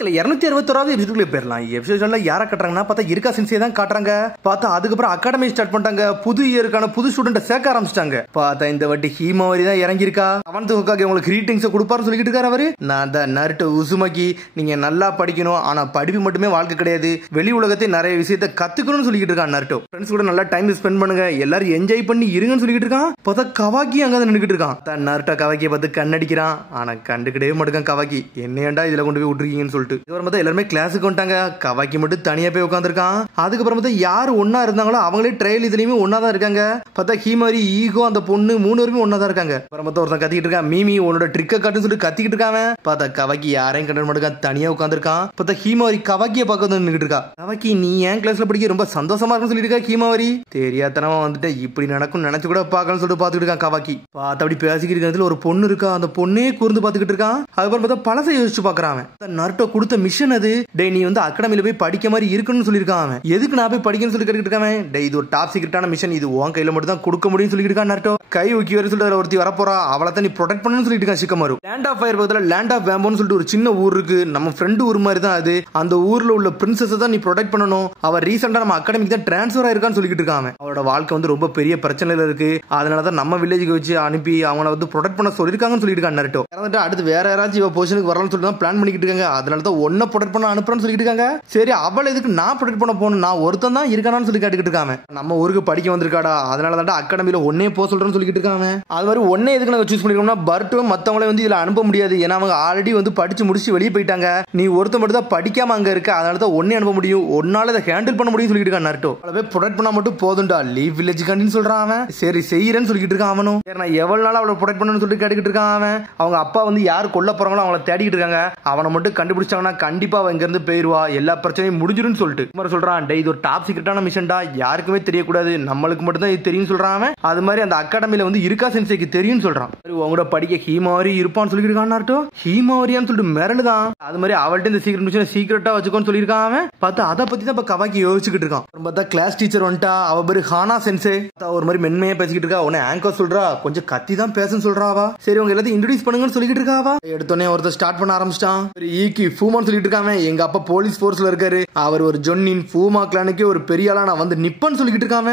மக்கள் 261வது எபிசோட்ல போயிடலாம். எபிசோட்ல யாரை காட்டுறாங்கன்னா பார்த்தா இருக்கா சென்சே தான் காட்டுறாங்க. பார்த்தா அதுக்கப்புறம் அகாடமி ஸ்டார்ட் பண்ணிட்டாங்க. புது இயருக்கான புது ஸ்டூடெண்ட் சேர்க்க ஆரம்பிச்சிட்டாங்க. பார்த்தா இந்த வாட்டி ஹீமாவரி தான் இறங்கியிருக்கா. அவனுக்கு உங்களுக்கு கிரீட்டிங்ஸ் கொடுப்பாரு சொல்லிட்டு இருக்காரு அவரு. நான் தான் நருட்டோ உசுமாக்கி, நீங்க நல்லா படிக்கணும், ஆனா படிப்பு மட்டுமே வாழ்க்கை கிடையாது, வெளி உலகத்தை நிறைய விஷயத்தை கத்துக்கணும்னு சொல்லிட்டு இருக்கான் நருட்டோ. ஃப்ரெண்ட்ஸ் கூட நல்லா டைம் ஸ்பெண்ட் பண்ணுங்க, எல்லாரும் என்ஜாய் பண்ணி இருங்கன்னு சொல்லிட்டு இருக்கான். பார்த்தா கவாக்கி அங்க நின்றுட்டு இருக்கான். தான் நருட்டோ கவாக்கியை பார்த்து கண்ணடிக்கிறான். ஆனா கண்டுக்கிட்டே மாட்டேங்க கவாக்கி, என்னையண்டா இதுல கொண்டு போய் விட்டுருக்கீங்கன்னு சொல்லிட்டு. இதுவரை எல்லாருமே கிளாஸுக்கு வந்துட்டாங்க. கவாக்கி மட்டும் தனியா போய் உட்காந்துருக்கான். அதுக்கப்புறம் யாரு ஒன்னா இருந்தாங்களோ அவங்களே ட்ரையல் இதுலயுமே ஒன்னா தான் இருக்காங்க. பார்த்தா ஹீமாரி, ஈகோ, அந்த பொண்ணு 3 பேருமே ஒன்னா தான் இருக்காங்க. அப்புறம் ஒருத்தன் கத்திக்கிட்டு இருக்கான், மீமி உன்னோட ட்ரிக்கை காட்டுன்னு சொல்லிட்டு கத்திக்கிட்டு இருக்காங்க. பார்த்தா கவாக்கி யாரையும் கட்ட மாட்டேங்க, தனியா உட்காந்துருக்கான். பார்த்தா ஹீமாரி கவாக்கியை பார்க்க வந்து நின்றுட்டு இருக்கா. கவாக்கி, நீ ஏன் கிளாஸ்ல படிக்க ரொம்ப சந்தோஷமா இருக்குன்னு சொல்லிட்டு இருக்கா. ஹீமாரி தெரியாதனமா வந்துட்டு இப்படி நடக்கும் நினைச்சு கூட பார்க்கணும்னு சொல்லிட்டு பாத்துக்கிட்டு இருக்கான். கவாக்கி பார்த்தா அப்படி பேசிக்கிட்டு இருக்கிறதுல ஒரு பொண்ணு இருக்கா. அந்த பொண்ணே கூர்ந்து பாத்துக்கிட்டு இருக்கான். அதுக்கப்புறம் பார்த்தா பழசை யோசிச்சு பாக்குறான். நருட்டோ கொடுத்த மிஷன் அது. டே, நீ வந்து அகாடமில போய் படிக்க மாதிரி இருக்குன்னு சொல்லிருக்கான். எதுக்கு நான் போய் படிக்கணும்னு சொல்லி கேட்டுட்டு இருக்கான். டே, இது ஒரு டாப் சீக்ரெட்டான மிஷன், இது உன் கையில மட்டும் தான் கொடுக்க முடியும்னு சொல்லிட்டு இருக்கான் நருட்டோ. கை ஊக்கி வர சொல்லிட்டு ஒருத்தி வரப்போறா, அவளை தான் நீ ப்ரொடெக்ட் பண்ணணும்னு சொல்லிட்டு இருக்கான் ஷிகமாரு. லேண்ட் ஆஃப் ஃபயர் பக்கத்துல லேண்ட் ஆஃப் வேம்போன்னு சொல்லிட்டு ஒரு சின்ன ஊர் இருக்கு. நம்ம ஃப்ரெண்டு ஊர் மாதிரி தான் அது. அந்த ஊர்ல உள்ள பிரின்சஸ் தான் நீ ப்ரொடெக்ட் பண்ணணும். அவ ரீசெண்டா நம்ம அகாடமிக்கு தான் டிரான்ஸ்ஃபர் ஆயிருக்கான்னு சொல்லிட்டு இருக்கான். அவளோட வாழ்க்கை வந்து ரொம்ப பெரிய பிரச்சனையில இருக்கு. அதனாலதான் நம்ம வில்லேஜுக்கு வச்சு அனுப்பி அவங்கள வந்து ப்ரொடெக்ட் பண்ண சொல்லிருக்காங்கன்னு சொல்லிட்டு இருக்கான் நருட்டோ. அடுத்து வேற யாராச்சும் இவ பொசிஷனுக்கு வரலாம்னு சொல்லிட்டு தான் பிளான் பண்ணிக்கிட்டு இருக்காங்க. அதனாலதான் ஒன்ன ப்ரொடெக்ட் பண்ண அனுப்புறேன்னு சொல்லிட்டு இருக்காங்க. சரி, அவளை எதுக்கு நான் ப்ரொடெக்ட் பண்ண போகணும், நான் ஒருத்தன் தான் இருக்கானு சொல்லி கேட்டுக்கிட்டு இருக்காங்க. நம்ம ஊருக்கு படிக்க வந்திருக்காடா, அதனால தான் அகாடமியில ஒன்னே போக சொல்றேன்னு சொல்லிட்டு இருக்காங்க. அது மாதிரி ஒன்னே எதுக்கு நாங்க சூஸ் பண்ணிருக்கோம்னா, பர்ட்டும் மத்தவங்கள வந்து இதுல அனுப்ப முடியாது. ஏன்னா அவங்க ஆல்ரெடி வந்து படிச்சு முடிச்சு வெளியே போயிட்டாங்க. நீ ஒருத்த மட்டும் தான் படிக்காம அங்க இருக்க, அதனால தான் ஒன்னே அனுப்ப முடியும், ஒன்னால இதை ஹேண்டில் பண்ண முடியும் சொல்லிட்டு இருக்கான் நருட்டோ. அவளை ப்ரொடெக்ட் பண்ணா மட்டும் போதும்டா, லீவ் வில்லேஜ் கண்டின்னு சொல்றான் அவன். சரி செய்யறேன்னு சொல்லிட்டு இருக்கான் அவனும். நான் எவ்வளவு நாள் அவளை ப்ரொடெக்ட் பண்ணணும்னு சொல்லிட்டு கேட்டுக்கிட்டு இருக்கான் அவன். அவங்க அப்பா வந்து யார் கொல்ல போறாங்களோ அவங்கள தேடிக்கிட்டு இருக்காங்க. அவனை மட்டும் கண்டுபிடிச்சாங்கன்னா கண்டிப்பா அவன் இங்க இருந்து போயிருவா, எல்லா பிரச்சனையும் முடிஞ்சிடும் சொல்லிட்டு சொல்றான். டே, இது ஒரு டாப் சீக்ரெட்டான மிஷன்டா, யாருக்குமே தெரியக்கூடாது, நம்மளுக்கு மட்டும் தான் இது தெரியும் சொல்றான். அது மாதிரி அந்த அகாடமியில வந்து இருக்கா சென்சேக்கு தெரியும் சொல்றான். உங்களோட படிக்க ஹீமாவரி இருப்பான்னு சொல்லிட்டு இருக்கான் நருட்டோ. ஹீமாவரியான்னு சொல்லிட்டு மிரளுதான். அது மாதிரி அவள்கிட்ட இந்த சீக்ரெட் மிஷன் சீக்ரெட்டா வச்சுக்கோன்னு சொல்லியிருக்கான் அவன். பார்த்தா அதை பத்தி தான் இப்ப கவாக்கி யோசிச்சுக்கிட்டு இருக்கான். பார்த்தா கிளாஸ் டீச்சர் வந்துட்டா, அவ பேரு ஹானா சென்சே. ஒரு மாதிரி மென்மையா பேசிக்கிட்டு இருக்கா. உடனே ஆங்கர் சொல்றா, கொஞ்சம் கத்தி தான் பேசுன்னு சொல்றாவா. சரி, உங்க எல்லாத்தையும் இன்ட்ரோடியூஸ் பண்ணுங்கன்னு சொல்லிட்டு இருக்காவா. எடுத்தோடனே ஒருத்தர் ஸ்டார்ட் பண்ண ஆரம்பிச்சிட்டான். ஈக்கி ஃபூமான்னு சொல்லிட்டு இருக்காங்க. எங்க அப்பா போலீஸ் போர்ஸ்ல இருக்காரு, அவர் ஒரு ஜொன்னின் ஃபூமா கிளானுக்கே ஒரு பெரிய ஆளா நான் வந்து நிப்பன்னு சொல்லிட்டு இருக்காங்க.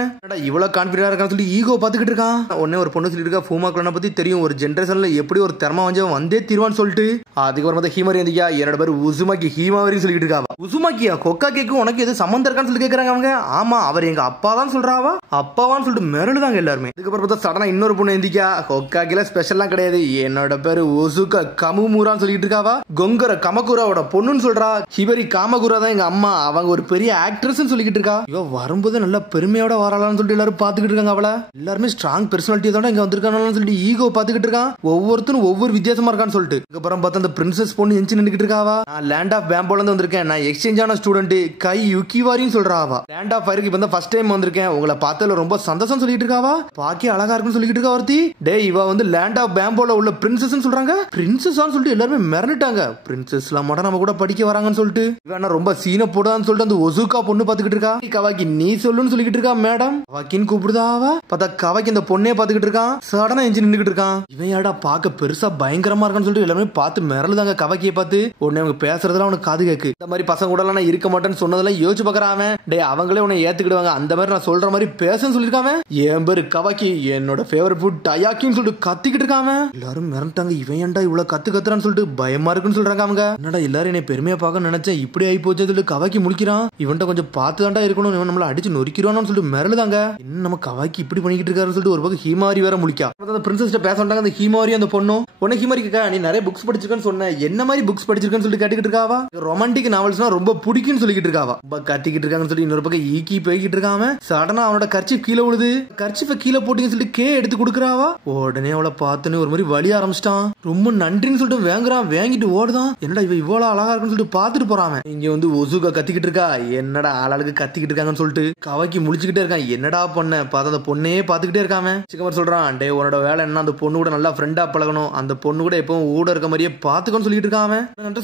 இவ்வளவு கான்பிடண்டா இருக்கான்னு சொல்லி ஈகோ பாத்துக்கிட்டு இருக்கான். உடனே ஒரு பொண்ணு சொல்லிட்டு இருக்கா, ஃபூமா கிளானை பத்தி தெரியும், ஒரு ஜெனரேஷன்ல எப்படி ஒரு திறமை வந்தே தீர்வான்னு சொல்லிட்டு. அதுக்கப்புறம் பார்த்தா ஹீமாரி வந்தியா, என்னோட பேர் உசுமாக்கி, ஹீமாவரி சொல்லிட்டு இருக்காவா. உசுமாக்கியா, கொக்கா கேக்கும் உனக்கு எது சம்பந்தம் இருக்கான்னு சொல்லி கேக்குறாங்க அவங்க. ஆமா, அவர் எங்க அப்பா தான் சொல்றாவா. அப்பாவான்னு சொல்லிட்டு மிரளுதாங்க எல்லாருமே. அதுக்கப்புறம் பார்த்தா சடனா இன்னொரு பொண்ணு எந்திக்கா, கொக்காக்கில ஸ்பெஷல்லாம் கிடையாது, என்னோட பேரு ஒசுகா கமுமுரான்னு சொல்லிட்டு இருக்காவா. கொங்கர கமகுராவோட பொண்ணுன்னு சொல்றா. ஹிபரி காமகுரா தான் எங்க அம்மா, அவங்க ஒரு பெரிய ஆக்ட்ரஸ் சொல்லிட்டு இருக்கா. இவ வரும்போது நல்ல பெருமையோட வரலாம்னு சொல்லிட்டு எல்லாரும் பாத்துக்கிட்டு இருக்காங்க. அவள எல்லாருமே ஸ்ட்ராங் பெர்சனாலிட்டியோட இங்க வந்திருக்கானு சொல்லிட்டு ஈகோ பாத்துக்கிட்டு இருக்கான். ஒவ்வொருத்தரும் ஒவ்வொரு வித்தியாசமா இருக்கான்னு சொல்லிட்டு. அதுக்கப்புறம் பார்த்தா அந்த பிரின்சஸ் பொண்ணு எஞ்சி நின்னுக்கிட்டு இருக்காவா. நான் லேண்ட் ஆஃப் பேம்போல இருந்து வந்திருக்கேன், நான் எக்ஸ்சேஞ்ச் ஆன ஸ்டூடெண்ட் கை யுக்கிவாரின்னு சொல்றாவா. லேண்ட் ஆஃப் ஃபயருக்கு இப்ப ஃபர்ஸ்ட் டைம் வந்திருக்கேன், உங்களை பார்த்ததுல ரொம்ப சந்தோஷம் சொல்லிட்டு இருக்காவா. பாக்கி அழகா இருக்குன்னு சொல்லிட்டு இருக்கா ஒருத்தி. டே, இவ வந்து லேண்ட் ஆஃப் பேம்போல உள்ள பிரின்சஸ் சொல்றாங்க. பிரின்சஸான்னு சொல்லிட்டு எல்லாருமே மிரண்டுட்டாங்க. பிரின்சஸ்லாம் மட்டும் நம்ம கூட படிக்க வராங்கன்னு சொல்லிட்டு. இவன் ரொம்ப சீனை போடான்னு சொல்லிட்டு அந்த ஒசுகா பொண்ணு பாத்துக்கிட்டு இருக்கா. கவாக்கி நீ சொல்லுன்னு சொல்லிட்டு இருக்கா. மேடம் கவாக்கின்னு கூப்பிடுதாவா. பார்த்தா கவாக்கி இந்த பொண்ணே பாத்துக்கிட்டு இருக்கான். சடனா எஞ்சி நின்னுக்கிட்டு இருக்கான். இவன் யாடா பாக்க பெருசா பயங்கரமா இருக்கான்னு சொல்லிட்டு எல்லாருமே பார்த்து மிரளுதாங்க கவாக்கியை பார்த்து. உடனே அவங்க பேசுறதுலாம் அவனுக்கு காது கேக்கு. இந்த மாதிரி பசங்க கூட நான் இருக்க மாட்டேன்னு சொன்னதெல்லாம் யோசிச்சு பாக்குறான். டே, அவங்களே உன்னை ஏத்துக்கிடுவாங்க, அந்த மாதிரி நான் சொல்ற மாதிரி பேசுன்னு சொல்லிருக்காங்க. என் பேரு கவாக்கி, என்னோட ஃபேவரட் ஃபுட் டயாக்கின்னு சொல்லிட்டு கத்திக்கிட்டு இருக்காங்க. எல்லாரும் மிரண்டாங்க. இவன் ஏன்டா இவ்வளவு கத்துறான்னு சொல்லிட்டு பயமா இருக்குன்னு சொல்றாங்க அவங்க. என்னடா எல்லாரும் என்னை பெருமையா பார்க்க நினைச்சேன், இப்படி ஆகி போச்சு சொல்லிட்டு கவாக்கி முடிக்கிறான். இவன்ட்ட கொஞ்சம் பார்த்து தாண்டா இருக்கணும், இவன் நம்மள அடிச்சு நொறுக்கிறான்னு சொல்லிட்டு மிரளுதாங்க. இன்னும் நம்ம கவாக்கி இப்படி பண்ணிக்கிட்டு இருக்காருன்னு சொல்லிட்டு ஒரு பக்கம் ஹீமாரி வேற முழிக்கா. அந்த பிரின்சஸ் பேச வந்தாங்க அந்த ஹீமாரி அந்த பொண்ணும். உடனே ஹீமாரி கேக்கா, நீ நிறைய புக்ஸ் படிச்சிருக்கன்னு சொன்ன, என்ன மாதிரி புக்ஸ் படிச்சிருக்கன்னு சொல்லிட்டு கேட்டுக்கிட்டு இருக்காவா. ரொமான்டிக் நாவல்ஸ்னா ரொம்ப பிடிக்கும்னு சொல்லிக்கிட்டு இருக்காவா. கத்திக்கிட்டு இருக்காங்கன்னு சொல்லி இன்னொரு பக்கம் ஈக்கி போய்கிட்டு இருக்காம. சடனா அவனோட கர்ச்சிப் கீழே விழுது. கர்ச்சிப்பை கீழே போட்டீங்கன்னு சொல்லிட்டு கே எடுத்து கொடுக்குறாவா. உடனே அவளை பார்த்துன்னு ஒரு மாதிரி வழி ஆரம்பிச்சிட்டான். ரொம்ப நன்றின்னு சொல்லிட்டு வேங்குறான். வாங்கிட்டு ஓடுதான். என்னடா இவ இவ்வளவு அழகா இருக்குன்னு சொல்லிட்டு பாத்துட்டு போறான். இங்க வந்து ஒசுகா கத்திக்கிட்டு இருக்கா. என்னடா ஆளாளுக்கு கத்திக்கிட்டு இருக்காங்கன்னு சொல்லிட்டு கவாக்கி முழிச்சுக்கிட்டே இருக்கான். என்னடா பொண்ண பார்த்து அந்த பொண்ணே பாத்துக்கிட்டே இருக்காம. சிக்கமர் சொல்றான், டே, உன்னோட வேலை என்ன, அந்த பொண்ணு கூட நல்லா ஃப்ரெண்டா பழகணும், அந்த பொண்ணு கூட எப்பவும் ஊட இருக்க மாதிரியே பாத்துக்கன்னு சொல்லிட்டு இருக்கான்.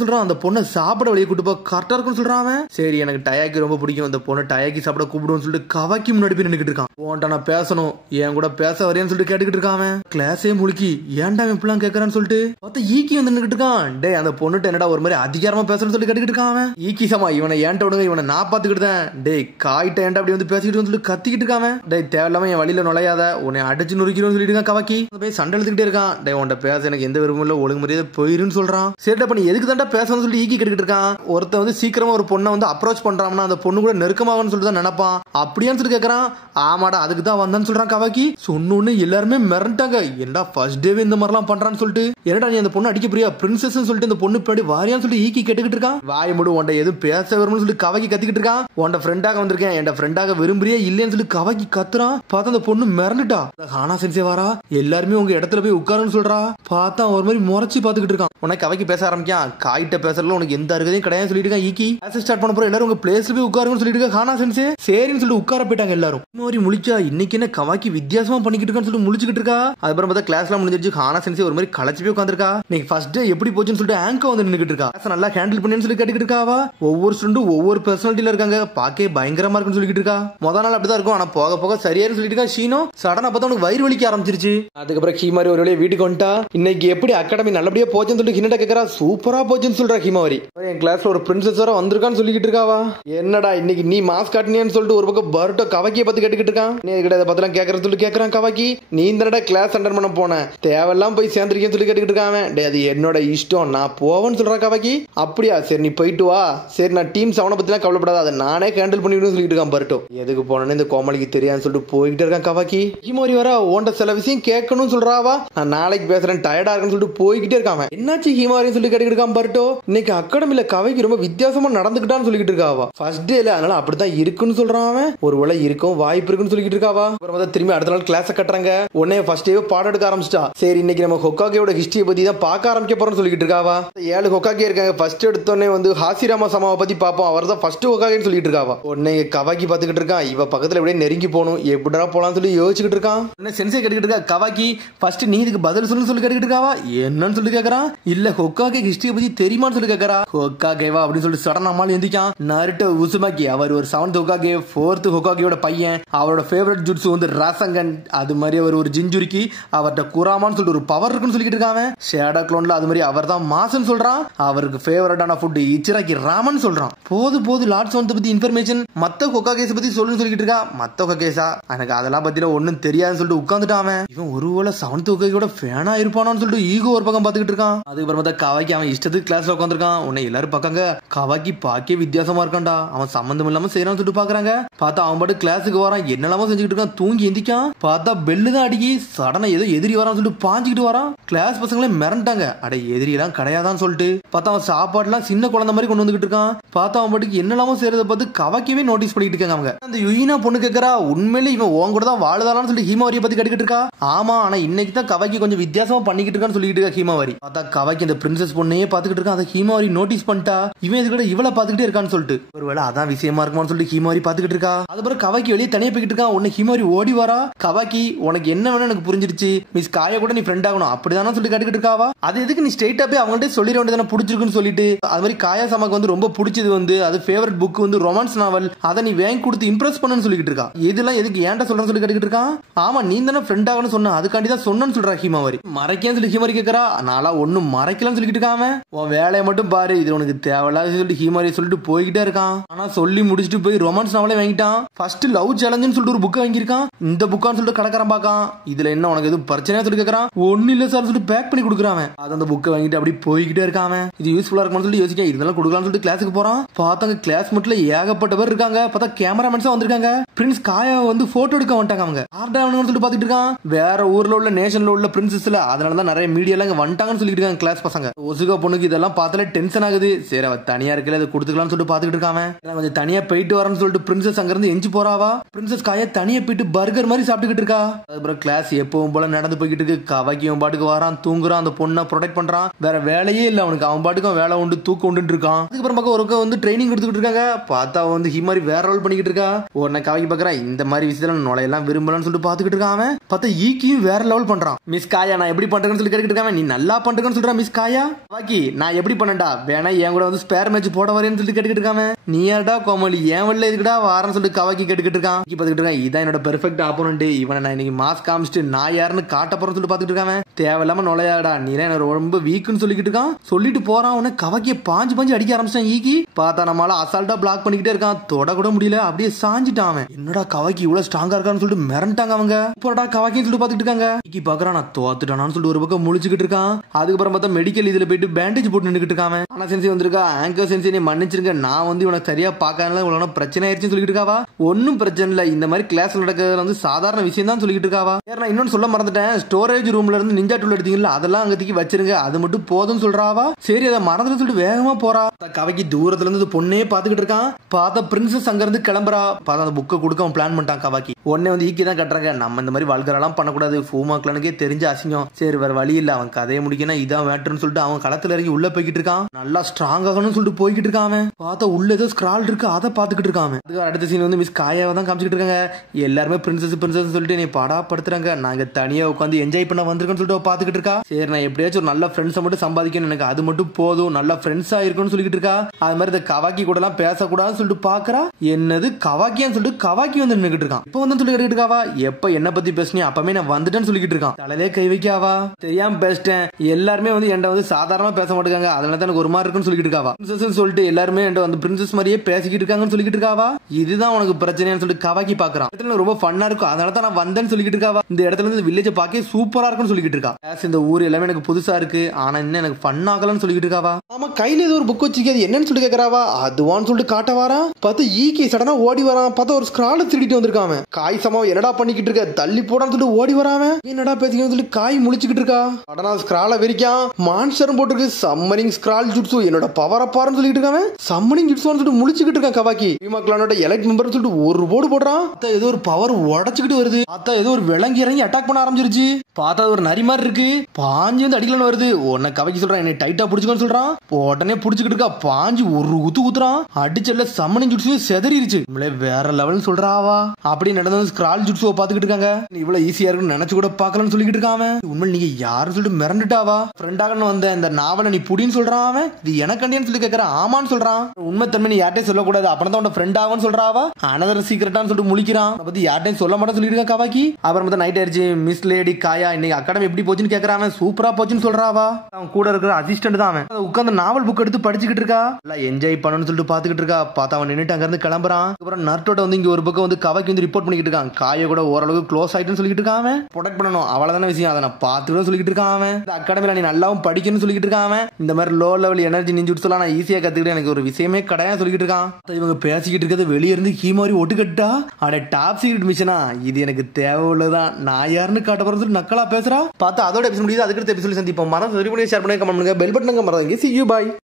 சொல்றான், அந்த பொண்ணை சாப்பிட வெளியே கூட்டு போ, கரெக்டா சாஃப்டா இருக்கும்னு சொல்றான். சரி எனக்கு டயாக்கி ரொம்ப பிடிக்கும், இந்த பொண்ணு டயாக்கி சாப்பிட கூப்பிடுவோம்னு சொல்லிட்டு கவாக்கி முன்னாடி போய் நின்னுக்கிட்டு இருக்கான். போன்டா நான் பேசணும், என் கூட பேச வரேன்னு சொல்லிட்டு கேட்டுக்கிட்டு இருக்கான். கிளாஸே முழுக்கி ஏன்டா இப்பெல்லாம் கேட்கறான்னு சொல்லிட்டு பார்த்தா ஈக்கி வந்து நின்னுக்கிட்டு இருக்கான். டே அந்த பொண்ணுட்ட என்னடா ஒரு மாதிரி அதிகாரமா பேசணும்னு சொல்லி கேட்டுக்கிட்டு இருக்கான். ஈக்கி சமா இவனை ஏன்ட்ட விடுங்க, இவனை நான் பாத்துக்கிட்டேன். டே காய்ட்ட ஏன்டா அப்படி வந்து பேசிக்கிட்டு சொல்லி கத்திக்கிட்டு இருக்கான். டே தேவையில்லாம என் வழியில நுழையாத, உன்னை அடிச்சு நுறுக்கிறோம்னு சொல்லிட்டு இருக்கான் கவாக்கி. போய் சண்டை எடுத்துக்கிட்டே இருக்கான். டே உன்ட்ட பேச எனக்கு எந்த விருப்பம் இல்ல, ஒழுங்கு மரியாதை போயிருன்னு சொல்றான். சரிடா பண்ணி எதுக்கு தாண்டா பேசணும்னு சொல்லி ஈக்கி கேட்டுக்கிட்டு இருக்கான். ஒருத்த வந்து சீக்கிரமா ஒரு பொண்ணை வந்து அப்ரோச் பண்றான்னா அந்த பொண்ணு கூட நெருக்கமாகனு சொல்லிட்டு தான் நினைப்பான். அப்படியான்னு சொல்லி கேட்கறான். ஆமாடா அதுக்கு தான் வந்தான்னு சொல்றான் கவாக்கி. சொன்னோன்னு எல்லாருமே மிரண்டாங்க. என்னடா ஃபர்ஸ்ட் டேவே இந்த மாதிரிலாம் பண்றான்னு சொல்லிட்டு, என்னடா நீ அந்த பொண்ணு அடிக்க போறியா பிரின்சஸ் சொல்லிட்டு இந்த பொண்ணு பின்னாடி வாரியான்னு சொல்லி ஈக்கி கேட்டுக்கிட்டு இருக்கான். வாய் மூடு, உன்ட எதுவும் பேச வரும்னு சொல்லி கவாக்கி கத்திக்கிட்டு இருக்கான். உன்ட ஃப்ரெண்டாக வந்திருக்கேன், என் ஃப்ரெண்டாக விரும்புறியே இல்லைன்னு சொல்லி கவாக்கி கத்துறான். பார்த்தா அந்த பொண்ணு மிரண்டுட்டா. ஹானா சென்சே வாரா, எல்லாருமே உங்க இடத்துல போய் உட்காருன்னு சொல்றா. பார்த்தா ஒரு மாதிரி முறைச்சு பாத்துக்கிட்டு இருக்கான். உனக்கு கவாக்கி பேச ஆரம்பிக்கான். காய்ட்ட பேசறதுல உனக்கு எந்த அருகதையும் கிடையாது சொல்லிட்டு இருக்கான் ஈக்கி. கிளாஸ் ஸ்டார்ட் பண்ண போற எல்லாரும் உங்க பிளேஸ்ல போய் உட்காருன்னு சொல்லிட்டு இருக்க ஹானா சென்சே. சரின்னு சொல்லிட்டு உட்கார போயிட்டாங்க எல்லாரும். மாதிரி முழிச்சா இன்னைக்கு என்ன கவாக்கி வித்தியாசமா பண்ணிக்கிட்டு இருக்கான்னு சொல்லி முழிச்சுக்கிட்டு இருக்கா. அதுக்கப்புறம் பார்த்தா கிளாஸ்லாம் முடிஞ்சிருச்சு. ஹானா சென்சே ஒரு மாதிரி களைச்சு போய் உட்காந்துருக்கா. நீங்க ஃபர்ஸ்ட் டே எப்படி போச்சுன்னு சொல்லிட்டு ஆங்கர் வந்து நின்னுக்கிட்டு இருக்கா. கிளாஸ் நல்லா ஹேண்டில் பண்ணேன்னு சொல்லி கேட்டுக்கிட்டு இருக்காவா. ஒவ்வொரு ஸ்டூடெண்டும் ஒவ்வொரு பர்சனாலிட்டில இருக்காங்க, பாக்கே பயங்கரமா இருக்குன்னு சொல்லிட்டு இருக்கா. முதல் நாள் அப்படிதான் இருக்கும், ஆனா போக போக சரியாரு சொல்லிட்டு இருக்கா ஷீனோ. சடனா பார்த்தா உனக்கு வயிறு வலிக்க ஆரம்பிச்சிருச்சு. அதுக்கப்புறம் ஹீமாரி ஒரு வழியா வீட்டுக்கு வந்துட்டா. இன்னைக்கு எப்படி அகாடமி நல்லபடியா போச்சுன்னு சொல்லிட்டு ஹினட்ட கேக்குறா. சூப்பரா போச்சுன்னு சொல்றா ஹீமாரி. என் கிளாஸ்ல ஒரு பிரின்சஸ் வர வந்திருக்கான்னு சொல்லிக்கிட்டு இருக்காவா. என்னடா இன்னைக்கு நீ மாஸ் காட்டினியான்னு சொல்லிட்டு ஒரு பக்கம் பர்ட்டோ கவாக்கியை பத்தி கேட்டுக்கிட்டு இருக்கான். நீ கிட்ட பத்தலாம் கேட்கறது சொல்லி கேட்கறான் கவாக்கி. நீ இந்த கிளாஸ் அட்டெண்ட் பண்ண போன தேவையெல்லாம் போய் சேர்ந்துருக்கேன்னு சொல்லி கேட்டுக்கிட்டு இருக்கான். டே அது என்னோட இஷ்டம், நான் போவேன்னு சொல்றா கவாக்கி. அப்படியா சரி நீ போயிட்டு வா, சரி நான் டீம் செவனை பத்திலாம் கவலைப்படாத, அதை நானே ஹேண்டில் பண்ணிவிடுன்னு சொல்லிட்டு இருக்கான் பர்ட்டோ. எதுக்கு போனேன்னு இந்த கோமலிக்கு தெரியாதுன்னு சொல்லிட்டு போய்கிட்டே இருக்கான் கவாக்கி. ஹீமாரி வர உன்ட சில விஷயம் கேட்கணும்னு சொல்றாவா. நான் நாளைக்கு பேசுறேன் டயர்டா இருக்குன்னு சொல்லிட்டு போய்கிட்டே இருக்கான். என்னாச்சு ஹீமாரின்னு சொல்லி கேட்டுக்கிட்டு இருக்கான் பர்ட்டோ. இன்னைக்கு அகாடமில கவாக்கி ரொம்ப வித்தியாசமா நடந்துக்கிட்டான்னு சொல்லிட்டு இருக்காவா. ஃபர்ஸ்ட் டேல அதனால அப்படித்தான் இருக்குன்னு சொல்றான். ஒரு வேளை இருக்கும் வாய்ப்பு இருக்குன்னு சொல்லிட்டு இருக்காவா. அப்புறம் திரும்பி அடுத்த நாள் கிளாஸ் கட்டுறாங்க. உடனே ஃபர்ஸ்ட் டே பாடம் எடுக்க ஆரம்பிச்சிட்டா. சரி இன்னைக்கு நம்ம ஹொக்காகேயோட ஹிஸ்டரியை பத்தி தான் பார்க்க ஆரம்பிக்க போறோம்னு சொல்லிட்டு இருக்காவா. 7 ஹொக்காகே இருக்காங்க. ஃபர்ஸ்ட் எடுத்தோடனே வந்து ஹாசிராமா சமாவை பத்தி பார்ப்போம், அவர் தான் ஃபர்ஸ்ட் ஹொக்காகேன்னு சொல்லிட்டு இருக்காவா. உடனே கவாக்கி பாத்துக்கிட்டு இருக்கான். இவ பக்கத்துல எப்படியே நெருங்கி போகணும், எப்படிடா போலாம்னு சொல்லி யோசிச்சுக்கிட்டு இருக்கான். சென்சே கேட்டுக்கிட்டு இருக்கா. கவாக்கி ஃபர்ஸ்ட் நீ இதுக்கு பதில் சொல்லு சொல்லி கேட்டுக்கிட்டு இருக்காவா. என்னன்னு சொல்லி கேட்கறான். இல்ல ஹொக்காகே ஹிஸ்டரியை பத்தி தெரியுமான்னு சொல்லி கேட்கறா. ஹொக்காகேவா அப்படின்னு சொல்லிட்டு சடனா மால் எந்திக்கான். நருட்டோ உசுமாக்கி அவர் ஒரு 7th ஹொக்காகே 4th ஹொக்காகேயோட பையன். அவரோட ஃபேவரட் ஜுட்சு வந்து ராசங்கன். அது மாதிரி அவர் ஒரு ஜிஞ்சுரிக்கி, அவர்கிட்ட குராமான்னு சொல்லிட்டு ஒரு பவர் இருக்குன்னு சொல்லிட்டு இருக்காங்க. ஷேடோ க்ளோன்ல அது மாதிரி அவர் தான் மாசன்னு சொல்றான். அவருக்கு ஃபேவரட்டான ஃபுட் இச்சிராக்கி ராமன் சொல்றான். போது லார்ட்ஸ் வந்து பத்தி இன்ஃபர்மேஷன் மத்த ஹொக்காகேஸ் பத்தி சொல்லுன்னு சொல்லிட்டு இருக்கா. மத்த ஹொக்காகேஸா எனக்கு அதெல்லாம் பத்தில ஒன்னும் தெரியாதுன்னு சொல்லிட்டு உட்கார்ந்துட்டான். இவன் ஒருவேளை 7th ஹொக்காகேயோட ஃபேனா இருப்பானான்னு சொல்லிட்டு ஈகோ ஒரு பக்கம் பாத்துக்கிட்டு இருக்கான். அதுக்கப்புறம் பார்த்தா கவாக்கி அவன் இஷ்டத்துக்கு கிளாஸ்ல உட்காந்துருக்கான். உன்னை எல்லாரும் பார்க்காங்க. கவாக்கி பாக்கே வித்தியாசமா இருக்கான்டா, அவன் சம்பந்தம் இல்லாம செய்யறான்னு சொல்லிட்டு பாக்குறாங்க. பார்த்தா அவன் பாட்டு கிளாஸுக்கு வரான், என்னெல்லாமோ செஞ்சுக்கிட்டு இருக்கான். தூங்கி எந்திக்கான். பார்த்தா பெல்லு தான் அடிக்கி. சடனா ஏதோ எதிரி வரான்னு சொல்லிட்டு பாஞ்சுக்கிட்டு வரான். கிளாஸ் பசங்களே மிரண்டாங்க. அட எதிரி எல்லாம் கிடையாதான்னு சொல்லிட்டு பார்த்தா அவன் சாப்பாடு எல்லாம் சின்ன குழந்தை மாதிரி கொண்டு வந்துகிட்டு இருக்கான். பார்த்தா அவன் பாட்டுக்கு என்னெல்லாமோ செய்யறத பார்த்து கவாக்கியவே நோட்டீஸ் பண்ணிட்டு இருக்காங்க அவங்க. அந்த யுயினா பொண்ணு கேட்கறா, உண்மையிலே இவன் உன் கூட தான் வாழுதாலான்னு சொல்லிட்டு ஹீமாவரியை பத்தி கேட்டுக்கிட்டு இருக்கா. ஆமா ஆனா இன்னைக்கு தான் கவாக்கி கொஞ்சம் வித்தியாசமா பண்ணிக்கிட்டு இருக்கான்னு சொல்லிட்டு இருக்கா ஹீமாவரி. பார்த்தா கவாக்கி அந்த பிரின்சஸ் பொண்ணையே பாத்துக்கிட்டு இருக்கான். அந்த ஹீமாவரி நோட்டீஸ் பண்ணிட்டா இவன் இது கூட இவளை பாத்துக்கிட்டே இருக்கான்னு சொல்லிட்டு ஒருவேளை அதான் விஷயமா இருக்குமான்னு சொல்லிட்டு ஹீமாவரி பாத்துக்கிட்டு இருக்கா. அதுக்கப்புறம் கவாக்கி வெளியே தனியா போய்கிட்டு இருக்கான். உன்னை ஹீமாவரி ஓடி வரா. கவாக்கி உனக்கு என்ன வேணும் எனக்கு புரிஞ்சிருச்சு, மிஸ் காயா கூட நீ ஃப்ரெண்ட் ஆகணும் அப்படிதானே சொல்லி கேட்டுக்கிட்டு இருக்காவா. அது எதுக்கு நீ ஸ்ட்ரெயிட்டா போய் அவங்கள்ட்ட சொல்லிட வேண்டியதானே பிடிச்சிருக்குன்னு சொல்லிட்டு. அது மாதிரி காயா சமாக்கு வந்து ரொம்ப பிடிச்சது வந்து அது ஃபேவரட் புக் வந்து ரொமான்ஸ் நாவல், அதை நீ வாங்கி கொடுத்து இம்ப்ரெஸ் பண்ணு சொல்லிட்டு இருக்கா. இதெல்லாம் எதுக்கு ஏன்டா சொல்றேன்னு சொல்லி கேட்டுக்கிட்டு இருக்கான். ஆமா நீ தானே ஃப்ரெண்ட் ஆகணும்னு சொன்ன, அதுக்காண்டி தான் சொன்னு சொல்றா ஹீமாவரி. மறைக்கன்னு சொல்லி ஹீமாவரி கேட்கறா. நாளா ஒன்னும் மறைக்கலாம்னு சொல்லிட்டு இருக்காம உன் வேலையை மட்டும் பாரு, இது உனக்கு தேவையில்லாத சொல்லிட்டு ஹீமாவரி சொல்லிட்டு போய்கிட்டே இருக்கான். ஆனா சொல்லி முடிச்சுட்டு போய் ரொமான்ஸ் நாவலே வாங்கிட்டான். ஃபர்ஸ்ட் லவ் சேலஞ்சுன்னு சொல்லிட்டு ஒரு புக் வாங்கியிருக்கான். இந்த புக்கான்னு சொல்லிட்டு கடைக்காரன் பாக்கான். இதுல என்ன உனக்கு எதுவும் பிரச்சனையா சொல்லி கேட்கறான். ஒன்னு இல்ல சார் சொல்லிட்டு பேக் பண்ணி கொடுக்குறான். அது அந்த புக்கை வாங்கிட்டு அப்படி போய்கிட்டே இருக்கான். இது யூஸ்ஃபுல்லா இருக்கும்னு சொல்லி யோசிக்க இதெல்லாம் கொடுக்கலாம்னு சொல்லிட்டு கிளாஸுக்கு போறான். பார்த்தாங்க கிளாஸ் மட்டும் ஏகப்பட்ட பேர் இருக்காங்க. பார்த்தா கேமராமேன்ஸா வந்திருக்காங்க. பிரின்ஸ் காயா வந்து போட்டோ எடுக்க வந்துட்டாங்க. அவங்க ஆர்டர் சொல்லிட்டு பாத்துட்டு இருக்கான். வேற ஊர்ல உள்ள நேஷன்ல உள்ள பிரின்சஸ்ல அதனாலதான் நிறைய மீடியா எல்லாம் வந்துட்டாங்கன்னு சொல்லிட்டு இருக்காங்க கிளாஸ் பசங்க. ஒசுகா பொண்ணுக்கு இதெல்லாம் பார்த்தாலே டென்ஷன் ஆகுது. சரி அவ தனியா இருக்கல அதை கொடுத்துக்கலாம்னு சொல்லிட்டு பாத்துக்கிட்டு இருக்காங்க. கொஞ்சம் தனியா போயிட்டு வரேன்னு சொல்லிட்டு பிரின்சஸ் அங்க இருந்து எஞ்சி போறாவா. பிரின்சஸ் காயா தனியா போயிட்டு பர்கர் மாதிரி சாப்பிட்டுக்கிட்டு இருக்கா. அதுக்கப்புறம் கிளாஸ் எப்பவும் போல நடந்து போய்கிட்டு இருக்கு. கவாக்கி அவன் பாட்டுக்கு வரான், தூங்குறான், அந்த பொண்ணை ப்ரொடெக்ட் பண்றான். வேற வேலையே இல்ல அவனுக்கு, அவன் பாட்டுக்கும் வேலை உண்டு தூக்க உண்டு இருக்கான். அதுக்கப்புறம் பக்கம் ஒருக்க வந்து ட்ரைனிங் கொடுத்துக்கிட்டு இருக்காங்க. பார்த்தா வந்து ஹீமாரி வேற ரோல் பண்ணிக்கிட்டு இருக்கா. உடனே கவாக்கி பாக்குறா, இந்த மாதிரி விஷயத்துல நுழையெல்லாம் விரும்பலன்னு சொல்லிட்டு பாத்துக்கிட்டு இருக்கான். பார்த்தா ஈக்கியும் வேற லெவல் பண்றான். மிஸ் காயா நான் எப்படி பண்றேன்னு சொல்லி கேட்டுக்கிட்டு இருக்கான். நீ நல்லா பண்றேன்னு சொல்றான் மிஸ் காயா. கவாக்கி நான் எப்படி பண்ணண்டா, வேணா என் கூட வந்து ஸ்பேர் மேட்ச் போட வரேன்னு சொல்லிட்டு கேட்டுக்கிட்டு இருக்காம, நீ யாரடா கோமாளி ஏன் வரல இதுக்குடா வாரன்னு சொல்லிட்டு கவாக்கி கேட்டுக்கிட்டு இருக்கான். பாத்துக்கிட்டு இருக்கான், இதான் என்னோட பெர்ஃபெக்ட் ஆப்போனன்ட், இவனை நான் இன்னைக்கு மாஸ் காமிச்சிட்டு நான் யாருன்னு காட்ட போறேன்னு சொல்லிட்டு பாத்துக்கிட்டு இருக்காம, தேவையில்லாம நுழையாடா நீ என்ன ரொம்ப வீக்குன்னு சொல்லிக்கிட்டு இருக்கான். சொல்லிட்டு போறான், உடனே கவாக்கிய பாஞ்சு பாஞ்சு அடிக்க ஆரம்பிச்சான். ஈக்கி பார்த்தா நம்மளால அசால்ட்டா பிளாக் பண்ணிக்கிட்டே இருக்கான், தொட கூட முடியல, அப்படியே சாஞ்சிட்டான். என்னடா கவாக்கி இவ்வளவு ஸ்ட்ராங்கா இருக்கான்னு சொல்லிட்டு மிரண்டாங்க அவங்க. இப்படா கவாக்கின்னு சொல்லிட்டு பாத்துக்கிட்டு இருக்காங்க. ஈக்கி பாக்குறான், நான் தோத்துட்டானான்னு சொல்லிட்டு ஒரு பக்கம் முழிச்சுக்கிட்டு இருக்கான். அதுக்கப்புறம் பார்த்தா மெடிக்கல் இதுல போயிட்டு பேண்டேஜ் போட்டு நின்னுக்கிட்டு இருக்காம. ஆனா சென்சி வந்திருக்கா, ஆங்கர் சென்சி நீ மன்னிச்சிருங்க, நான் வந்து இவனை சரியா பாக்காதனால இவ்வளவு பிரச்சனை ஆயிடுச்சுன்னு சொல்லிட்டு இருக்காவா. ஒன்னும் பிரச்சனை இல்ல, இந்த மாதிரி கிளாஸ்ல நடக்கிறதுல வந்து சாதாரண விஷயம் தான் சொல்லிட்டு இருக்காவா. நான் இன்னொன்னு சொல்ல மறந்துட்டேன், ஸ்டோரேஜ் ரூம்ல இருந்து நிஞ்சா டூல் எடுத்தீங்கல்ல அதெல்லாம் அங்க தூக்கி வச்சிருங்க, அது மட்டும் போதும்னு சொல்றாவா. சரி அதை மறந்துட்டு சொல்லிட்டு வேகமா போறா. கவைக்கு தூரத்துல இருந்து பொண்ணே பாத்துக்கிட்டு இருக்கான். பார்த்தா பிரின்சஸ் அங்க இருந்து கிளம்புறா. பார்த்தா அந்த புக்கை கொடுக்க அவன் பிளான் பண்ணிட்டான் கவாக்கி. உடனே வந்து ஈக்கி தான் கட்டுறாங்க, நம்ம இந்த மாதிரி வல்கரெல்லாம் பண்ணக்கூடாது, ஃபூமாக்லனுக்கே தெரிஞ்ச அசிங்கம். சரி வேற வழி இல்ல, அவன் கதையை முடிக்கணும் இதான் வேட்டுன்னு சொல்லிட்டு அவன் களத்துல இறங்கி உள்ள போய்கிட்டு இருக்கான். நல்லா ஸ்ட்ராங் ஆகணும்னு சொல்லிட்டு போய்கிட்டு இருக்கான். பார்த்தா உள்ள ஏதோ ஸ்கிரால் இருக்கு, அதை பாத்துக்கிட்டு இருக்கான். அதுக்கு அடுத்த சீன் வந்து மிஸ் காயாவை தான் காமிச்சிட்டு இருக்காங்க. எல்லாருமே பிரின்சஸ் பிரின்சஸ் சொல்லிட்டு நீ பாடா படுத்துறாங்க, நாங்க தனியா உட்காந்து என்ஜாய் பண்ண வந்திருக்கோன்னு சொல்லிட்டு பாத்துக்கிட்டு இருக்கா. சரி நான் எப்படியாச்சும் ஒரு நல்ல ஃப்ரெண்ட்ஸை மட்டும் சம்பாதிக்கணும், எனக்கு அது மட்டும் போதும், நல்ல ஃப்ரெண்ட்ஸா இருக்குன்னு சொல்லிட்டு இருக்கா. அது மாதிரி இந்த கவாக்கி கூட எல்லாம் பேசக்கூடாதுன்னு சொல்லிட்டு பாக்குறா. என்னது கவாக்கியான்னு சொல்லிட்டு கவாக்கி வந்து நின்னுக்கிட்டு இருக்கான். இப்போ வந்து சொல்லிட்டு இருக்காவா, எப்ப என்ன பத்தி பேசினி அப்பவே நான் வந்துட்டேன்னு சொல்லிட்டு இருக்கான். தலையிலே கை வைக்காவா, தெரியாம பேசிட்டேன், எல்லாருமே வந்து என்கிட்ட வந்து சாதாரணமா பேச மாட்டாங்க, அதனால தான் எனக்கு ஒரு மாதிரி இருக்குன்னு சொல்லிட்டு இருக்காவா. பிரின்சஸ் சொல்லிட்டு எல்லாருமே என்கிட்ட வந்து பிரின்சஸ் மாதிரியே பேசிக்கிட்டு இருக்காங்கன்னு சொல்லிட்டு இருக்காவா. இதுதான் உனக்கு பிரச்சனைன்னு சொல்லிட்டு கவாக்கி பாக்குறான். ரொம்ப ஃபன்னா இருக்கும், அதனால தான் நான் வந்தேன்னு சொல்லிட்டு இருக்காவா. இந்த இடத்துல இருந்து வில்லேஜ் பார்க்க சூப்பரா இருக்குன்னு சொல்லிட்டு இருக்கா. இந்த ஊர் எல்லாமே எனக்கு புதுசா இருக்கு, ஆனா இன்னும் எனக்கு ஃபன் ஆகலன்னு சொல்லிட்டு இருக்காவா. ஆமா கையில ஏதோ ஒரு புக் வச்சிருக்காது, என்னன்னு சொல்லிட்டு கேக்குறாவா. அதுவான்னு சொல்லிட்டு காட்ட வரா. பார்த்து ஈகே சடனா ஓடி வரான். பார்த்தா ஒரு ஸ்கிரால திருடிட்டு வந்திருக்காம. காய் சமாவை என்னடா பண்ணிக்கிட்டு இருக்க, தள்ளி போடான்னு சொல்லிட்டு ஓடி வராம. என்னடா பேசிக்கன்னு சொல்லி காய் முழிச்சுக்கிட்டு இருக்கா. சடனா ஸ்கிரால வெறிக்கான். மான்ஸ்டர் போட்டுருக்கு, சம்மனிங் ஸ்கிரால் ஜுட்சு என்னோட பவர் அப்பாருன்னு சொல்லிட்டு இருக்காங்க. சம்மனிங் ஜுட்சுன்னு சொல்லிட்டு முழிச்சுக்கிட்டு இருக்கான் கவாக்கி. கிளானோட எலைட் மெம்பர் சொல்லிட்டு ஒரு போடு போடுறான். ஏதோ ஒரு பவர் உடச்சுக்கிட்டு வருது. பார்த்தா ஏதோ ஒரு விலங்கி இறங்கி அட்டாக் பண்ண ஆரம்பிச்சிருச்சு. பார்த்தா ஒரு நரி மாதிரி இருக்கு, பாஞ்சு வந்து அடிக்கலன்னு வருது. உன்னை கவைக்கு சொல்றான், என்னை டைட்டா புடிச்சுக்கன்னு சொல்றான். உடனே புடிச்சுக்கிட்டு இருக்கா, பாஞ்சு ஒரு குத்துறான். அடிச்சல்ல சம்மனிங் ஜுட்சு செதறிடுச்சு. வேற லெவல்னு சொல்றாவா. அப்படி நடந்தது ஸ்கிரால் ஜுட்சுவை பாத்துக்கிட்டு இருக்காங்க. இவ்வளவு ஈஸியா இருக்குன்னு நினைச்சு கூட பாக்கலன்னு சொல்லிட்டு இருக்காம. உண்மையில நீங்க யாருன்னு சொல்லிட்டு மிரண்டுட்டாவா. ஃப்ரெண்டாகன்னு வந்த இந்த நாவலை நீ புடின்னு சொல்றான். அவன் இது எனக்கண்டியான்னு சொல்லி கேட்கறான். ஆமான்னு சொல்றான். உண்மை தன்மை நீ யார்ட்டையும் சொல்லக்கூடாது, அப்புறம் தான் ஃப்ரெண்ட் ஆகும்னு சொல்றாவா. அனதர் சீக்கிரட்டான்னு சொல்லிட்டு முழிக்கிறான். அதை பத்தி யார்ட்டையும் சொல்ல மாட்டேன்னு சொல்லிட்டு இருக்கா கவாக்கி. அப்புறம் பார்த்தா நைட் ஆயிடுச்சு. மிஸ் லேடி காயா இன்னைக்கு அகாடமி எப்படி போச்சுன்னு கேட்கறான். சூப்பரா போச்சுன்னு சொல்றாவா. அவன் கூட இருக்கிற அசிஸ்டன்ட் தான். அவன் உட்காந்து நாவல் புக் எடுத்து படிச்சுக்கிட்டு இருக்கா. என்ஜாய் பண்ணணும்னு சொல்லிட்டு பாத்துக்கிட்டு இருக்கா. பார்த்தா அவன் நின்னுட்டு அங்க இருந்து கிளம்புறான். அப்புறம் நர்ட்டோட வந்து இங்க ஒரு பக்கம் வந்து கவாக்கி வந்து ரிப்போர்ட் பண்ணிக்கிட்டு இருக்கான். காய கூட ஓரளவுக்கு க்ளோஸ் ஆயிட்டுன்னு சொல்லிட்டு இருக்கான். அவன் ப்ரொடெக்ட் பண்ணணும் அவ்வளவுதான விஷயம், அதை நான் பார்த்துட்டு சொல்லிட்டு இருக்கான். அவன் இந்த அகாடமில நீ நல்லாவும் படிக்கணும்னு சொல்லிட்டு இருக்கான். இந்த மாதிரி லோ லெவல் எனர்ஜி நிஞ்சுட்டு சொல்லலாம் நான் ஈஸியா கத்துக்கிட்டு எனக்கு ஒரு விஷயமே கிடையாது சொல்லிட்டு இருக்கான். இவங்க பேசிக்கிட்டு இருக்கிறது வெளியே இருந்து ஹீமாரி ஒட்டுக்கட்டா. அட டாப் சீக்ரெட் மிஷனா, இது எனக்கு தேவை உள்ளதான், நான் யாருன்னு காட்ட போறேன்னு சொல்லி நக்கலா பேசுறா. பார்த்தா அதோட எபிசோட் முடியுது. அதுக்கு எபிசோட் சந்திப்போம். மறந்து ஷேர் பண்ணுங்க, கமெண்ட் பண்ணுங்க, பெல் பட்டனுங்க மறந்துங்க. See you, bye.